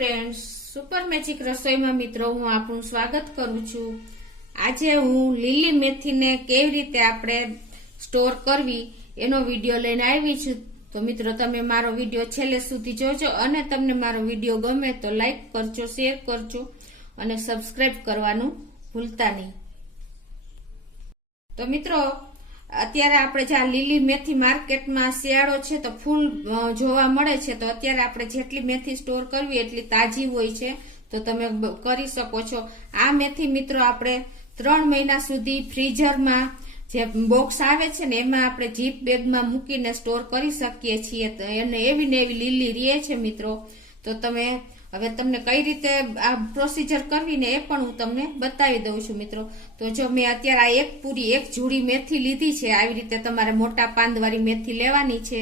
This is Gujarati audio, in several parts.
ફ્રેન્ડ્સ, સુપર મેજિક રસોઈમાં મિત્રો હું આપનું સ્વાગત કરું છું। આજે હું લીલી મેથીને કેવી રીતે આપણે સ્ટોર કરવી એનો વિડિયો લઈને આવી છું। તો મિત્રો તમે મારો વિડિયો છેલ્લે સુધી જોજો અને તમને મારો વિડિયો ગમે તો લાઈક કરજો, શેર કરજો અને સબસ્ક્રાઇબ કરવાનું ભૂલતા નહીં। તો મિત્રો અત્યારે આપણે જે લીલી મેથી માર્કેટમાં શિયાળો છે તો ફૂલ જોવા મળે છે, તો અત્યારે આપણે જેટલી મેથી સ્ટોર કરવી એટલી તાજી હોય છે, તો તમે કરી શકો છો। આ મેથી મિત્રો આપણે 3 મહિના સુધી ફ્રીઝરમાં જે બોક્સ આવે છે ને એમાં આપણે જીપ બેગમાં મૂકીને સ્ટોર કરી શકીએ છીએ, અને એવી ને એવી લીલી રહે છે મિત્રો। તો તમે હવે તમને કઈ રીતે આ પ્રોસીજર કરવી ને એ પણ હું તમને બતાવી દઉં છું મિત્રો। તો જો મેં અત્યારે આ એક જોડી મેથી લીધી છે, આવી રીતે તમારે મોટા પાંદવાળી મેથી લેવાની છે,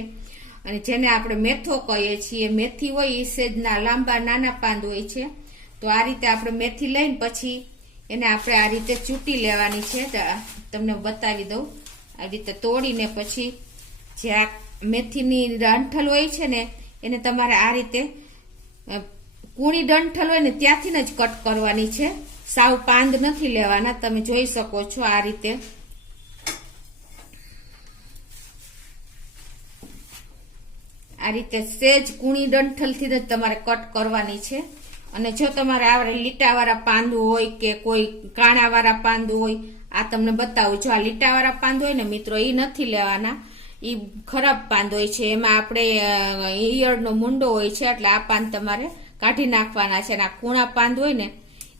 અને જેને આપણે મેથો કહીએ છીએ। મેથી હોય એ સેજના લાંબા નાના પાંદ હોય છે, તો આ રીતે આપણે મેથી લઈને પછી એને આપણે આ રીતે ચૂંટી લેવાની છે। તમને બતાવી દઉં, આવી રીતે તોડીને પછી જે આ મેથીની ડંઠલ હોય છે ને એને તમારે આ રીતે કૂણી ડંઠલ હોય ને ત્યાંથી જ કટ કરવાની છે, સાવ પાંદ નથી લેવાના। તમે જોઈ શકો છો આ રીતે સેજ કૂણી ડંઠલથી જ તમારે કટ કરવાની છે। અને જો તમારે આ લીટાવાળા પાંદ હોય કે કોઈ કાણાવાળા પાંદ હોય, આ તમને બતાવું। જો આ લીટાવાળા પાંદ હોય ને મિત્રો એ નથી લેવાના, એ ખરાબ પાંદ હોય છે, એમાં આપણે ઈયળનો મૂંડો હોય છે, એટલે આ પાંદ તમારે કાઢી નાખવાના છે। અને આ કૂણા પાંદ હોય ને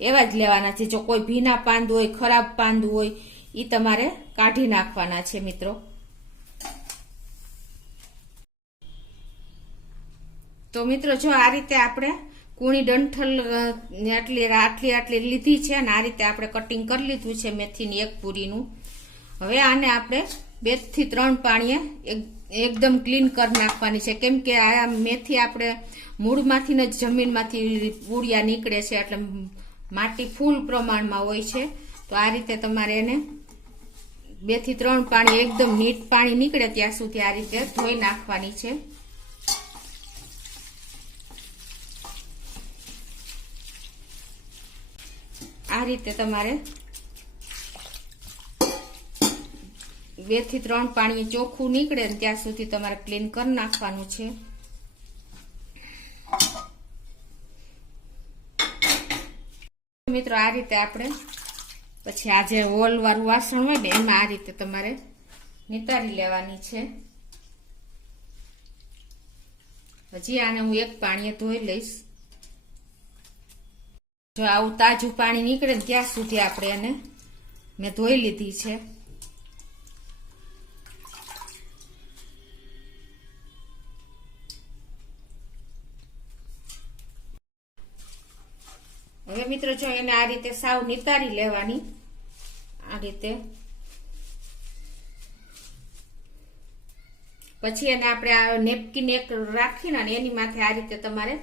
એવા જ લેવાના છે। જો કોઈ ભીના પાંદ હોય, ખરાબ પાંદ હોય, એ તમારે કાઢી નાખવાના છે મિત્રો। તો મિત્રો જો આ રીતે આપણે કૂણી ડંઠલ આટલી લીધી છે, અને આ રીતે આપણે કટિંગ કરી લીધું છે મેથીની એક પૂરીનું। હવે આને આપણે 2 થી 3 પાણીએ એકદમ ક્લીન કરી નાખવાની છે, કેમ કે આ મેથી આપણે મૂળમાંથી જ જમીનમાંથી પૂળિયા નીકળે છે, એટલે માટી ફૂલ પ્રમાણમાં હોય છે। તો આ રીતે તમારે એને 2 થી 3 પાણી એકદમ નીટ પાણી નીકળે ત્યાં સુધી આ રીતે ધોઈ નાખવાની છે। આ રીતે તમારે 2 થી 3 પાણી ચોખ્ખું નીકળે ત્યાં સુધી તમારે ક્લીન કરી નાખવાનું છે। મિત્રો આ રીતે આપણે પછી આ જે હોલ વાળું વાસણ હોય ને એમાં આ રીતે તમારે નિતારી લેવાની છે। હજી આને હું એક પાણીએ ધોઈ લઈશ। જો આવું તાજું પાણી નીકળે ને ત્યાં સુધી આપણે એને મેં ધોઈ લીધી છે। હવે મિત્રો જો એને આ રીતે સાવ નિતારી લેવાની, આ રીતે પછી એને આપણે આ નેપકિન એક રાખીને એની માથે આ રીતે તમારે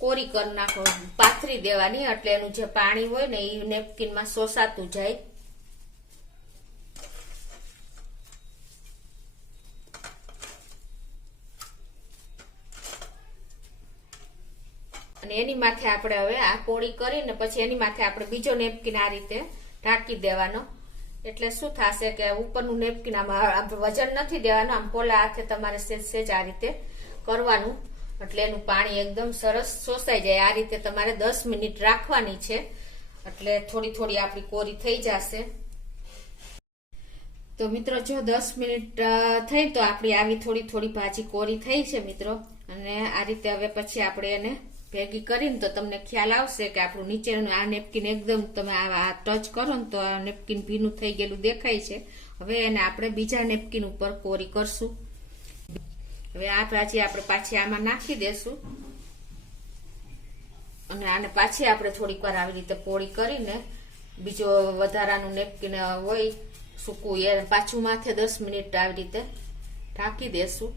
કોરી કરી નાખો, પાથરી દેવાની, એટલે એનું જે પાણી હોય ને એ નેપકિનમાં શોષાતું જાય। અને એની માથે આપણે હવે આ કોળી કરીને પછી એની માથે આપણે બીજો નેપકિન આ રીતે ઢાંકી દેવાનો, એટલે શું થશે કે ઉપરનું નેપકિન આમ વજન નથી દેવાનું, આમ પોલા હાથે તમારે સેજ આ રીતે કરવાનું, એટલે એનું પાણી એકદમ સરસ શોષાઈ જાય। આ રીતે તમારે 10 મિનિટ રાખવાની છે, એટલે થોડી આપણી કોરી થઈ જશે। તો મિત્રો જો 10 મિનિટ થઈ તો આપણી આવી થોડી ભાજી કોરી થઈ છે મિત્રો। અને આ રીતે હવે પછી આપણે એને ભેગી કરીને તો તમને ખ્યાલ આવશે કે આપણું નીચેનું આ નેપકિન એકદમ તમે આ ટચ કરો ને તો આ નેપકિન ભીનું થઈ ગયેલું દેખાય છે। હવે એને આપણે બીજા નેપકિન ઉપર કોરી કરશું। હવે આ ભાજી આપણે પાછી આમાં નાખી દેશું, અને આને પાછી આપણે થોડીક વાર આવી રીતે પોળી કરીને બીજો વધારાનું નેપકિન હોય સૂકું એ પાછું માથે 10 મિનિટ આવી રીતે ઢાંકી દેશું,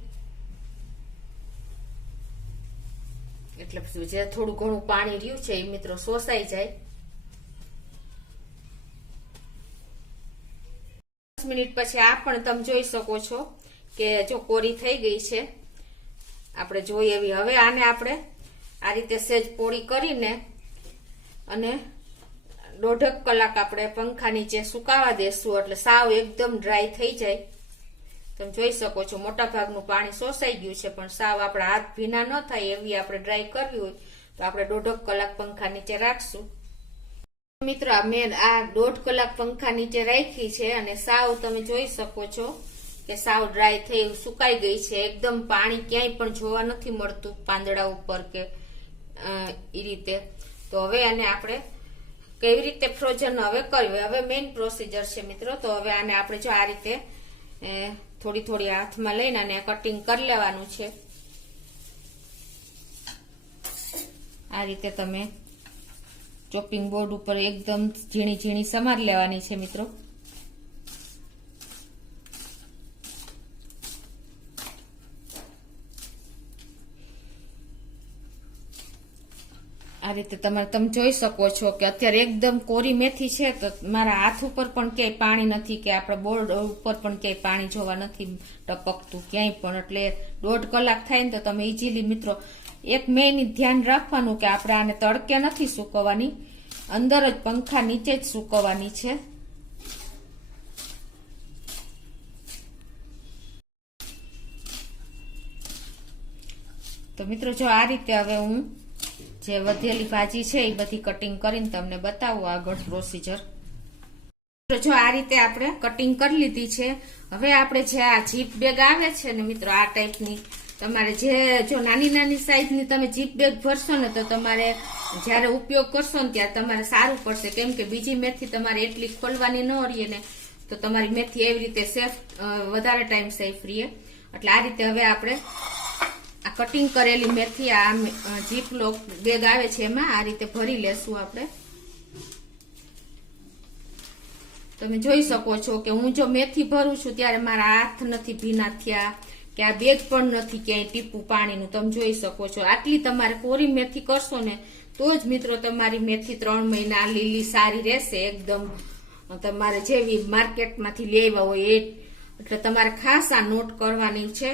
એટલે જે થોડું ઘણું પાણી રહ્યું છે એ મિત્રો શોષાઈ જાય। 10 મિનિટ પછી આ પણ તમે જોઈ શકો છો કે જો કોરી થઈ ગઈ છે, આપણે જોઈએ એવી। હવે આને આપણે આ રીતે સેજ પોળી કરીને અને 1.5 કલાક આપણે પંખા નીચે સુકાવા દેશું એટલે સાવ એકદમ ડ્રાય થઈ જાય. તમે જોઈ શકો છો મોટા ભાગનું પાણી શોષાઈ ગયું છે, પણ સાવ આપણા હાથ ભીના ન થાય એવી આપણે ડ્રાય કરવી હોય તો આપણે 1.5 કલાક પંખા નીચે રાખશું. મિત્રો મેં આ 1.5 કલાક પંખા નીચે રાખી છે અને સાવ તમે જોઈ શકો છો કે સાવ ડ્રાય થઈ સુકાઈ ગઈ છે. એકદમ પાણી ક્યાંય પણ જોવા નથી મળતું પાંદડા ઉપર કે એ રીતે. તો હવે આને આપણે કેવી રીતે ફ્રોઝન હવે કરવી, હવે મેઇન પ્રોસીજર છે મિત્રો. તો હવે આને આપણે જો આ રીતે થોડી થોડી હાથમાં લઈને અને કટિંગ કરી લેવાનું છે. આ રીતે તમે ચોપિંગ બોર્ડ ઉપર એકદમ ઝીણી ઝીણી સમાર લેવાની છે મિત્રો. આ રીતે તમે જોઈ શકો છો કે અત્યારે એકદમ કોરી મેથી છે, તો મારા હાથ ઉપર પણ ક્યાંય પાણી નથી કે આપણા બોર્ડ ઉપર પણ ક્યાંય પાણી જોવા નથી ટપકતું ક્યાંય પણ. એટલે 1.5 કલાક થાય ને તો તમે ઇઝીલી મિત્રો એક મેઇન ધ્યાન રાખવાનું કે આપણે આને તડકે નથી સૂકવવાની, અંદર જ પંખા નીચે જ સૂકવવાની છે. તો મિત્રો જો આ રીતે હવે હું જે વધેલી ભાજી છે એ બધી કટિંગ કરીને તમને બતાવું આગળ પ્રોસીજર. જો આ રીતે આપણે કટિંગ કરી લીધી છે. હવે આપણે જે આ જીપ બેગ આવે છે ને મિત્રો આ ટાઈપની, તમારે જે જો નાની નાની સાઈઝની તમે જીપ બેગ ભરશો ને તો તમારે જ્યારે ઉપયોગ કરશો ને ત્યારે તમારે સારું પડશે, કેમ કે બીજી મેથી તમારે એટલી ખોલવાની ન રહીએ ને તો તમારી મેથી એવી રીતે સેફ વધારે ટાઈમ સેફ રહીએ. એટલે આ રીતે હવે આપણે આ કટિંગ કરેલી મેથી આ જીપ લોક બેગ આવે છે એમાં આ રીતે ભરી લેશું આપણે. તમે જોઈ શકો છો કે હું જો મેથી ભરું છું ત્યારે મારા હાથ નથી ભીના થયા કે આ બેગ પણ નથી ક્યાંય ટીપું પાણીનું. તમે જોઈ શકો છો આટલી તમારે કોરી મેથી કરશો ને તો જ મિત્રો તમારી મેથી 3 મહિના લીલી સારી રહેશે એકદમ. તમારે જેવી માર્કેટમાંથી લેવા હોય એ. એટલે તમારે ખાસ આ નોટ કરવાની છે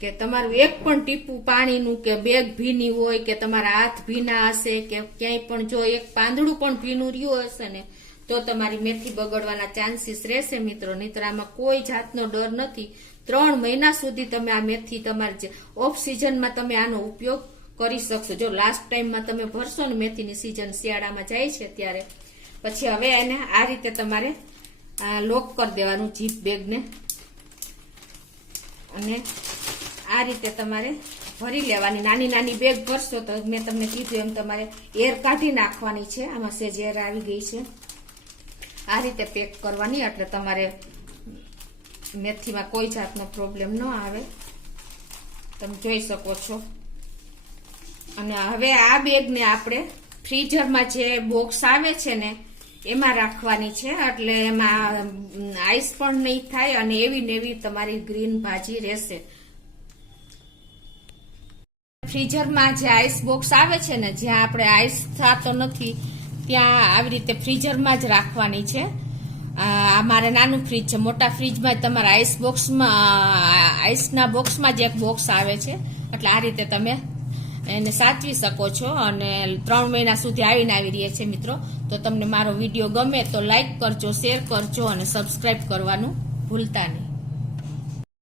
કે તમારું એક પણ ટીપું પાણીનું કે બેગ ભીની હોય કે તમારા હાથ ભીના હશે કે ક્યાંય પણ જો એક પાંદડું પણ ભીનું રહ્યું હશે ને તો તમારી મેથી બગડવાના ચાન્સીસ રહેશે મિત્રો. નહીંતર આમાં કોઈ જાતનો ડર નથી. 3 મહિના સુધી તમે આ મેથી તમારે જે ઓફ સિઝનમાં તમે આનો ઉપયોગ કરી શકશો. જો લાસ્ટ ટાઈમમાં તમે ભરશો ને મેથીની સિઝન શિયાળામાં જાય છે ત્યારે, પછી હવે એને આ રીતે તમારે લોક કરી દેવાનું જીપ બેગને અને આ રીતે તમારે ભરી લેવાની. નાની નાની બેગ ભરશો તો મેં તમને કીધું એમ તમારે એર કાઢી નાખવાની છે. આમાં સેજ એર આવી ગઈ છે. આ રીતે પેક કરવાની એટલે તમારે મેથીમાં કોઈ જાતનો પ્રોબ્લેમ ન આવે. તમે જોઈ શકો છો. અને હવે આ બેગને આપણે ફ્રીઝરમાં જે બોક્સ આવે છે ને એમાં રાખવાની છે, એટલે એમાં આઈસ પણ નહીં થાય અને એવી ને એવી તમારી ગ્રીન ભાજી રહેશે. ફ્રીઝરમાં જે આઈસ બોક્સ આવે છે ને જ્યાં આપણે આઈસ થતો નથી ત્યાં આવી રીતે ફ્રીઝરમાં જ રાખવાની છે. મારે નાનું ફ્રીજ છે, મોટા ફ્રીજમાં તમારા આઈસ બોક્સમાં આઈસના બોક્સમાં જ એક બોક્સ આવે છે. એટલે આ રીતે તમે એને સાચવી શકો છો અને 3 મહિના સુધી આવીને આવી રહી છે મિત્રો. તો તમને મારો વિડીયો ગમે તો લાઈક કરજો, શેર કરજો અને સબસ્ક્રાઈબ કરવાનું ભૂલતા નહીં.